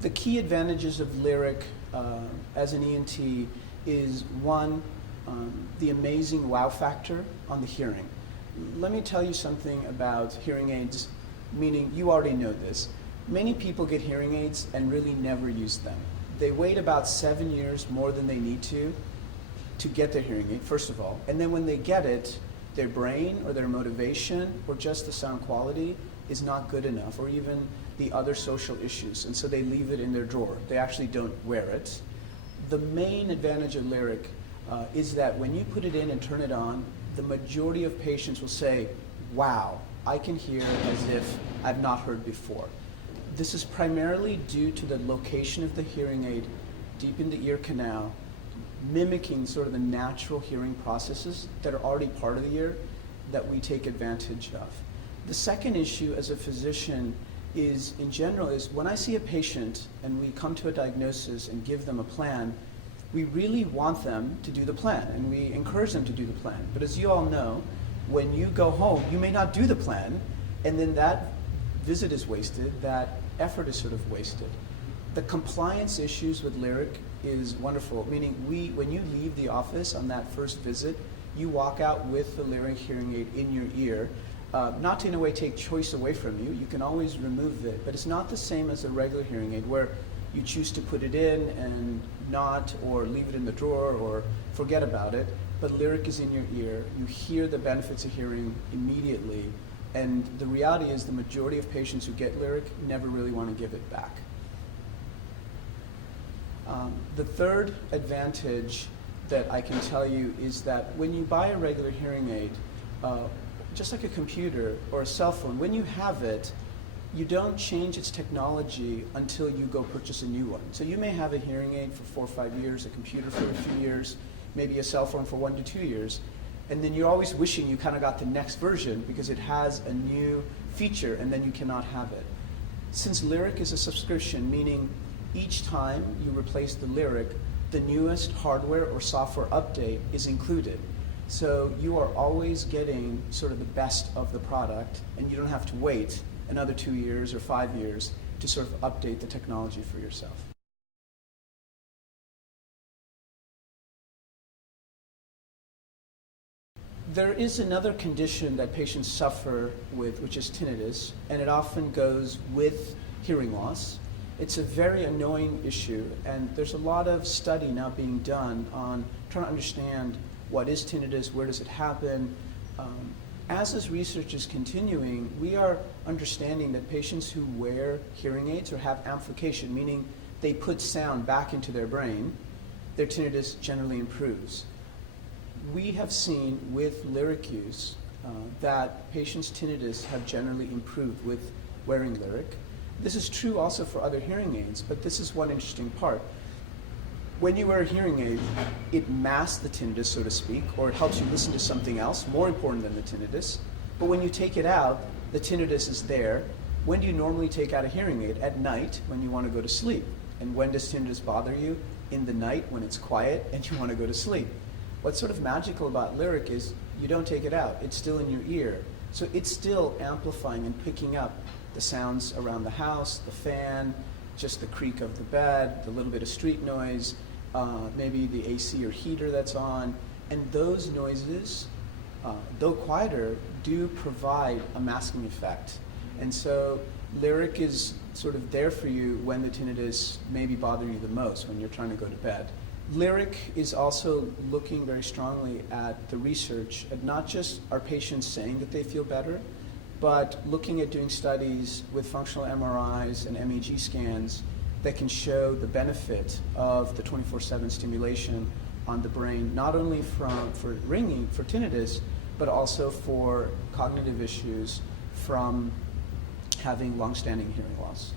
The key advantages of Lyric as an ENT is one, the amazing wow factor on the hearing. Let me tell you something about hearing aids, meaning you already know this. Many people get hearing aids and really never use them. They wait about 7 years more than they need to get their hearing aid, first of all. And then when they get it, their brain or their motivation or just the sound quality is not good enough, or even the other social issues. And so they leave it in their drawer. They actually don't wear it. The main advantage of Lyric is that when you put it in and turn it on, the majority of patients will say, wow, I can hear as if I've not heard before. This is primarily due to the location of the hearing aid deep in the ear canal, mimicking sort of the natural hearing processes that are already part of the ear that we take advantage of. The second issue as a physician is, in general, is when I see a patient and we come to a diagnosis and give them a plan, we really want them to do the plan and we encourage them to do the plan. But as you all know, when you go home, you may not do the plan, and then that visit is wasted, that effort is sort of wasted. The compliance issues with Lyric is wonderful, meaning when you leave the office on that first visit, you walk out with the Lyric hearing aid in your ear. Not to in a way take choice away from you, you can always remove it, but it's not the same as a regular hearing aid where you choose to put it in and not, or leave it in the drawer or forget about it, but Lyric is in your ear. You hear the benefits of hearing immediately, and the reality is the majority of patients who get Lyric never really want to give it back. The third advantage that I can tell you is that when you buy a regular hearing aid, just like a computer or a cell phone, when you have it, you don't change its technology until you go purchase a new one. So you may have a hearing aid for 4 or 5 years, a computer for a few years, maybe a cell phone for 1 to 2 years, and then you're always wishing you kind of got the next version because it has a new feature and then you cannot have it. Since Lyric is a subscription, meaning each time you replace the Lyric, the newest hardware or software update is included. So you are always getting sort of the best of the product, and you don't have to wait another 2 years or 5 years to sort of update the technology for yourself. There is another condition that patients suffer with, which is tinnitus, and it often goes with hearing loss. It's a very annoying issue, and there's a lot of study now being done on trying to understand what is tinnitus, where does it happen. As this research is continuing, we are understanding that patients who wear hearing aids or have amplification, meaning they put sound back into their brain, their tinnitus generally improves. We have seen with Lyric use that patients' tinnitus have generally improved with wearing Lyric. This is true also for other hearing aids, but this is one interesting part. When you wear a hearing aid, it masks the tinnitus, so to speak, or it helps you listen to something else more important than the tinnitus. But when you take it out, the tinnitus is there. When do you normally take out a hearing aid? At night, when you want to go to sleep. And when does tinnitus bother you? In the night, when it's quiet and you want to go to sleep. What's sort of magical about Lyric is you don't take it out. It's still in your ear. So it's still amplifying and picking up the sounds around the house, the fan, just the creak of the bed, the little bit of street noise, maybe the AC or heater that's on. And those noises, though quieter, do provide a masking effect. And so Lyric is sort of there for you when the tinnitus maybe bother you the most, when you're trying to go to bed. Lyric is also looking very strongly at the research, at not just our patients saying that they feel better, but looking at doing studies with functional MRIs and MEG scans that can show the benefit of the 24/7 stimulation on the brain, not only for ringing, for tinnitus, but also for cognitive issues from having long-standing hearing loss.